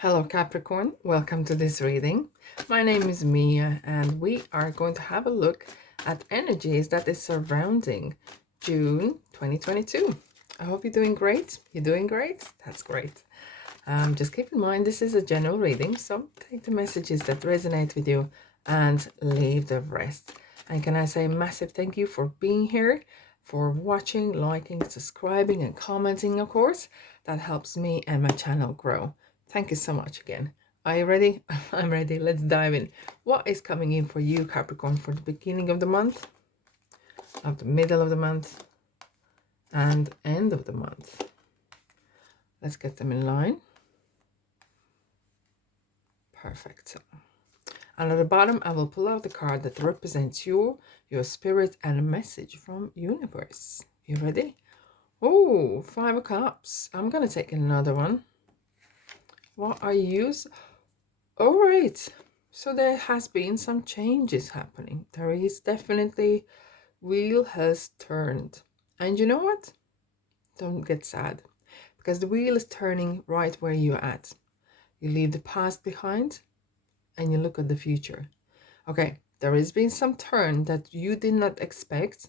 Hello Capricorn, welcome to this reading. My name is Mia and we are going to have a look at energies that is surrounding June 2022. I hope you're doing great. You're doing great? That's great. Just keep in mind this is a general reading, so take the messages that resonate with you and leave the rest. And can I say a massive thank you for being here, for watching, liking, subscribing and commenting, of course. That helps me and my channel grow. Thank you so much again. Are you ready? I'm ready. Let's dive in. What is coming in for you, Capricorn, for the beginning of the month, of the middle of the month, and end of the month? Let's get them in line. Perfect. And at the bottom, I will pull out the card that represents you, your spirit, and a message from universe. You ready? Oh, 5 of Cups. I'm going to take another one. What are you? All right. So there has been some changes happening. There is definitely, wheel has turned. And you know what? Don't get sad. Because the wheel is turning right where you're at. You leave the past behind and you look at the future. Okay, there has been some turn that you did not expect.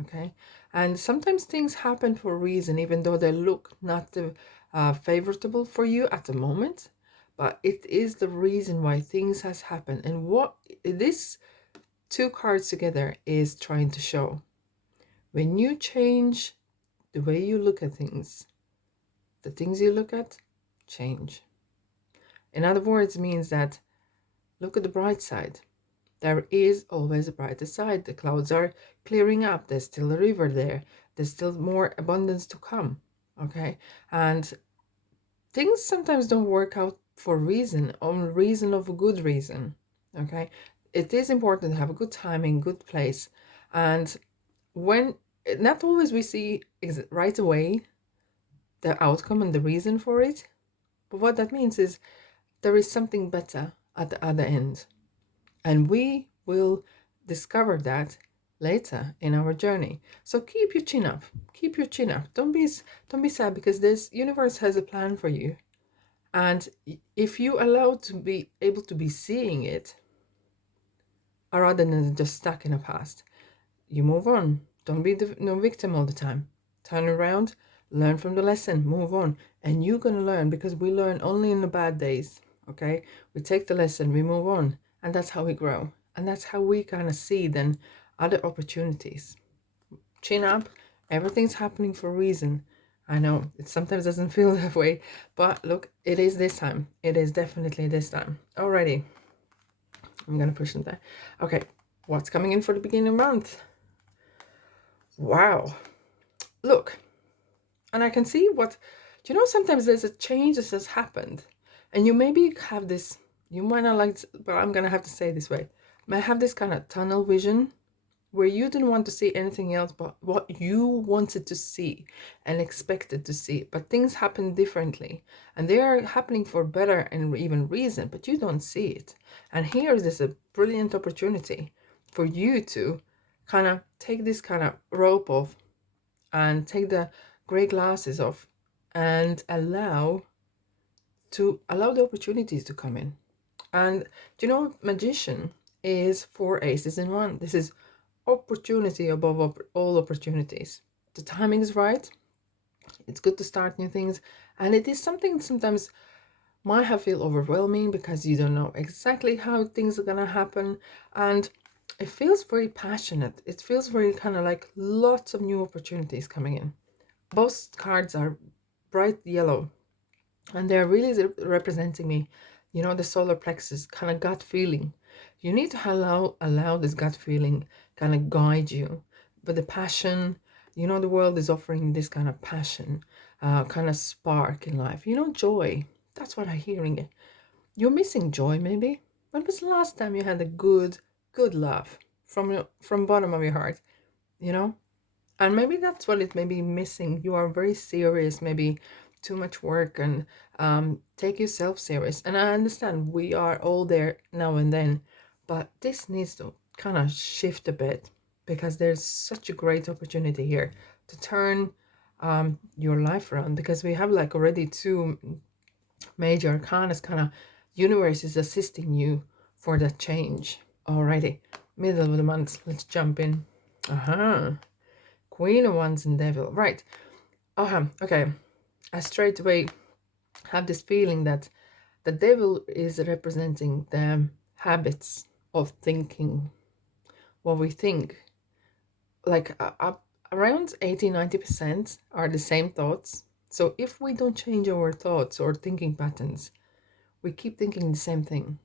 Okay, and sometimes things happen for a reason, even though they look not favorable for you at the moment, but it is the reason why things has happened. And what this two cards together is trying to show, when you change the way you look at things, the things you look at change. In other words, means that look at the bright side. There is always a brighter side. The clouds are clearing up. There's still a river there. There's still more abundance to come. Okay. And things sometimes don't work out for reason, on reason of a good reason. Okay. It is important to have a good timing, good place. And when not always we see right away the outcome and the reason for it. But what that means is there is something better at the other end. And we will discover that later in our journey. So keep your chin up. Keep your chin up. Don't be sad, because this universe has a plan for you. And if you allow to be able to be seeing it, rather than just stuck in the past, you move on. Don't be the no victim all the time. Turn around, learn from the lesson, move on. And you're going to learn, because we learn only in the bad days. Okay, we take the lesson, we move on, and that's how we grow. And that's how we kind of see then other opportunities. Chin up. Everything's happening for a reason. I know it sometimes doesn't feel that way, but look, it is this time. It is definitely this time. Alrighty, I'm gonna push them there. Okay, what's coming in for the beginning of the month? Wow, look, and I can see what, sometimes there's a change that has happened, and you maybe have this, you might not like, but I'm gonna have to say this way, may have this kind of tunnel vision where you didn't want to see anything else but what you wanted to see and expected to see, but things happen differently, and they are happening for better and even reason, but you don't see it. And here is this a brilliant opportunity for you to kind of take this kind of rope off and take the gray glasses off and allow the opportunities to come in. And magician is 4 aces in one. This is opportunity above all opportunities. The timing is right. It's good to start new things, and it is something sometimes might have feel overwhelming because you don't know exactly how things are gonna happen, and it feels very passionate. It feels very kind of like lots of new opportunities coming in. Both cards are bright yellow, and they're really representing me, the solar plexus kind of gut feeling. You need to allow this gut feeling kind of guide you. But the passion, the world is offering this kind of passion, kind of spark in life, joy. That's what I'm hearing. You're missing joy, maybe. When was the last time you had a good laugh from bottom of your heart, and maybe that's what it may be missing. You are very serious, maybe too much work, and take yourself serious. And I understand we are all there now and then, but this needs to kind of shift a bit, because there's such a great opportunity here to turn your life around, because we have like already two Major arcana is kind of universe is assisting you for that change. Alrighty, middle of the month, let's jump in. Queen of Wands and Devil, right? Okay, I straight away have this feeling that the devil is representing the habits of thinking, what we think. Like around 80-90% are the same thoughts. So if we don't change our thoughts or thinking patterns, we keep thinking the same thing,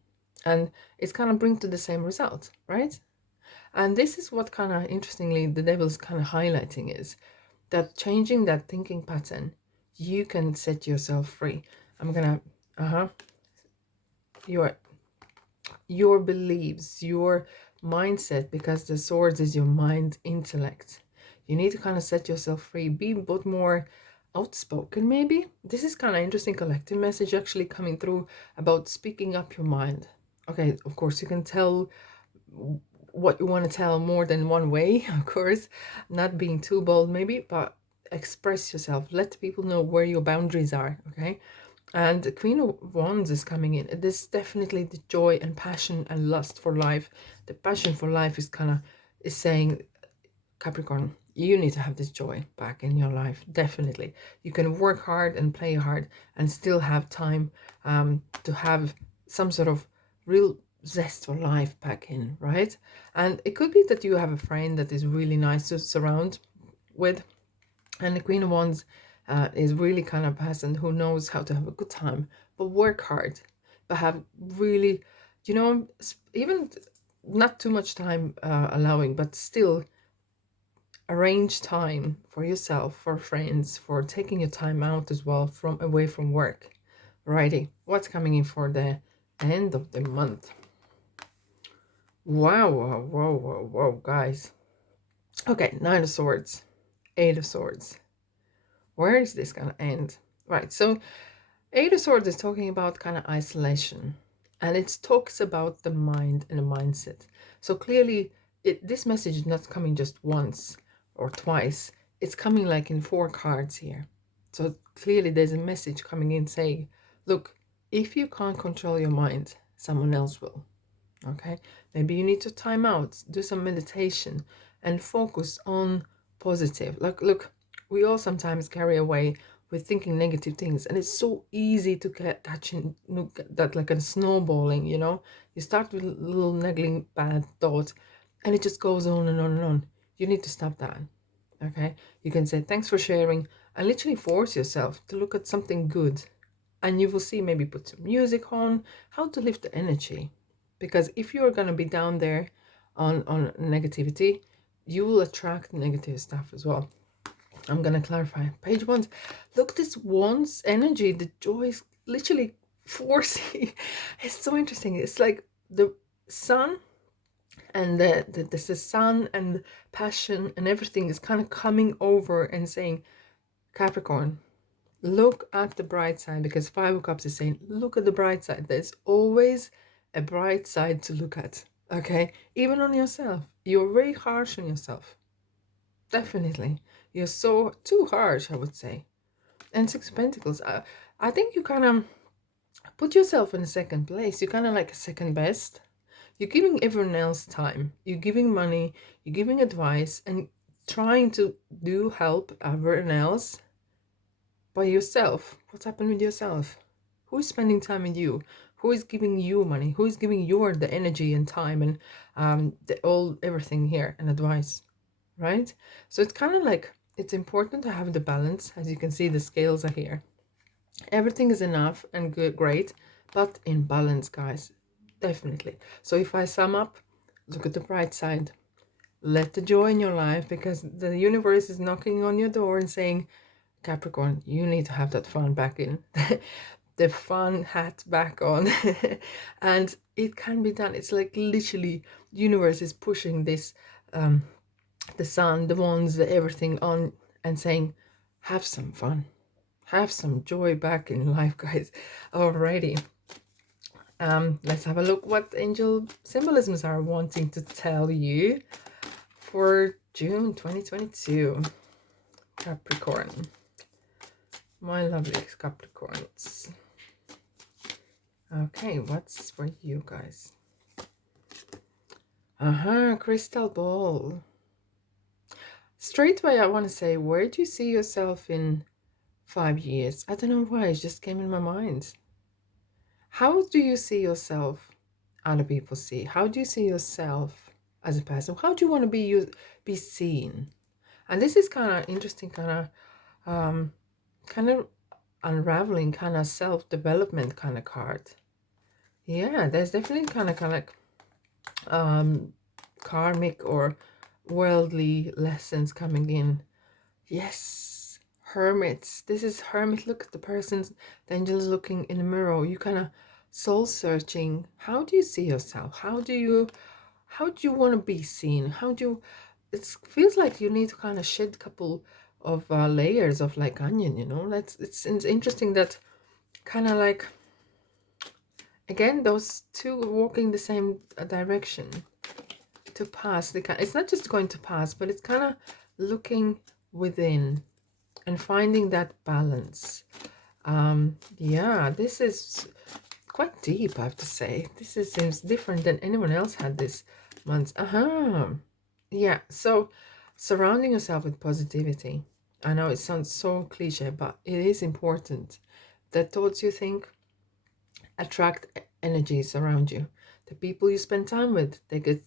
and it's kind of bring to the same result, right? And this is what kind of interestingly the devil's kind of highlighting is that changing that thinking pattern, you can set yourself free. I'm gonna your beliefs, your mindset, because the swords is your mind intellect. You need to kind of set yourself free, be a bit more outspoken maybe. This is kind of interesting collective message actually coming through about speaking up your mind. Okay, of course you can tell what you want to tell more than one way, of course, not being too bold maybe, but express yourself, let people know where your boundaries are. Okay, and the Queen of Wands is coming in. This is definitely the joy and passion and lust for life. The passion for life is kind of is saying, Capricorn, you need to have this joy back in your life. Definitely, you can work hard and play hard and still have time to have some sort of real zest for life back in, right? And it could be that you have a friend that is really nice to surround with, and the Queen of Wands is really kind of person who knows how to have a good time, but work hard, but have really, even not too much time allowing, but still arrange time for yourself, for friends, for taking your time out as well from away from work. Righty, what's coming in for the end of the month? Wow, whoa, guys. Okay, 9 of Swords, 8 of Swords. Where is this gonna end? Right, so 8 of Swords is talking about kind of isolation, and it talks about the mind and the mindset. So clearly, this message is not coming just once or twice. It's coming like in 4 cards here. So clearly, there's a message coming in saying, look, if you can't control your mind, someone else will. Okay, maybe you need to time out, do some meditation, and focus on positive. Like, look, we all sometimes carry away with thinking negative things, and it's so easy to get that like a snowballing. You start with a little nagging bad thought, and it just goes on and on and on. You need to stop that. Okay, you can say thanks for sharing, and literally force yourself to look at something good, and you will see, maybe put some music on, how to lift the energy. Because if you're going to be down there on negativity, you will attract negative stuff as well. I'm going to clarify. Page 1. Look, this one's energy, the joy is literally forcing. It's so interesting. It's like the sun and the sun and passion and everything is kind of coming over and saying, Capricorn, look at the bright side, because 5 of Cups is saying, look at the bright side. There's always a bright side to look at, okay? Even on yourself. You're very harsh on yourself. Definitely. You're so too harsh, I would say. And 6 of Pentacles. I think you kind of put yourself in a second place. You're kind of like a second best. You're giving everyone else time. You're giving money. You're giving advice and trying to do help everyone else. By yourself, what's happened with yourself? Who is spending time with you? Who is giving you money? Who is giving you the energy and time and everything here and advice, right? So it's kind of like it's important to have the balance. As you can see, the scales are here. Everything is enough and good, great, but in balance, guys, definitely. So if I sum up, look at the bright side. Let the joy in your life, because the universe is knocking on your door and saying, Capricorn, you need to have that fun back in. The fun hat back on. And it can be done. It's like literally universe is pushing this, the sun, the wands, the everything on and saying, have some fun. Have some joy back in life, guys. Alrighty. Let's have a look what angel symbolisms are wanting to tell you for June 2022. Capricorn. My lovely Capricorns. Okay, what's for you guys? Crystal ball. Straight away, I want to say, where do you see yourself in 5 years? I don't know why, it just came in my mind. How do you see yourself other people see? How do you see yourself as a person? How do you want to be seen? And this is kind of interesting, kind of unraveling, kind of self-development kind of card. Yeah, there's definitely kind of like karmic or worldly lessons coming in. Yes, hermits. This is hermit. Look at the person's, the angel's looking in the mirror. You kind of soul searching. How do you see yourself? How do you want to be seen? How do you, it feels like you need to kind of shed a couple of layers of like onion, you know? It's interesting that kind of like, again, those two walking the same direction to pass. It's not just going to pass, but it's kind of looking within and finding that balance. Yeah, this is quite deep, I have to say. Seems different than anyone else had this month. Yeah, so surrounding yourself with positivity. I know it sounds so cliche, but it is important. The thoughts you think attract energies around you. The people you spend time with, they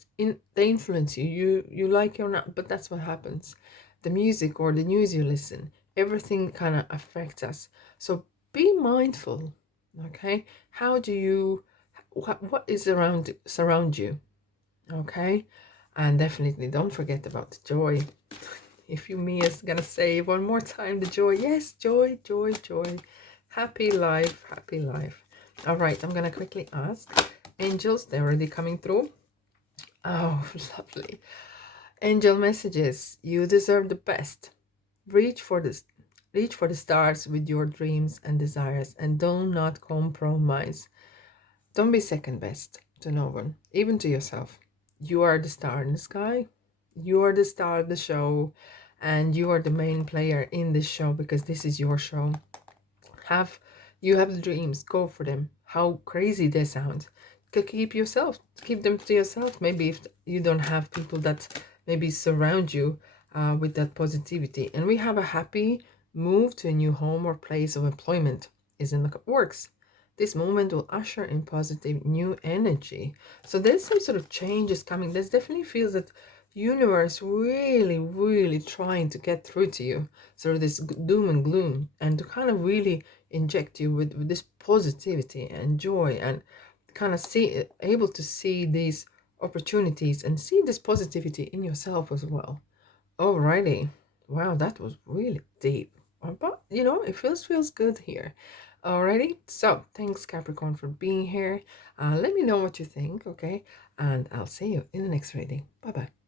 influence you. You like it or not, but that's what happens. The music or the news you listen, everything kind of affects us. So be mindful. Okay, how do you, what is surround you? Okay, and definitely don't forget about the joy. If you me is gonna say one more time the joy. Yes, joy, joy, joy. Happy life, happy life. All right, I'm gonna quickly ask angels. They're already coming through. Oh, lovely. Angel messages. You deserve the best. Reach for this. Reach for the stars with your dreams and desires, and do not compromise. Don't be second best to no one, even to yourself. You are the star in the sky. You are the star of the show, and you are the main player in this show because this is your show. Have you have the dreams? Go for them. How crazy they sound. Keep them to yourself. Maybe if you don't have people that maybe surround you with that positivity, and we have a happy move to a new home or place of employment is in the works. This moment will usher in positive new energy. So there's some sort of changes coming. There's definitely feels that universe really, really trying to get through to you. So this doom and gloom, and to kind of really inject you with this positivity and joy, and kind of able to see these opportunities and see this positivity in yourself as well. Alrighty. Wow, that was really deep. But it feels good here. Alrighty. So thanks Capricorn for being here. Let me know what you think, okay? And I'll see you in the next reading. Bye bye.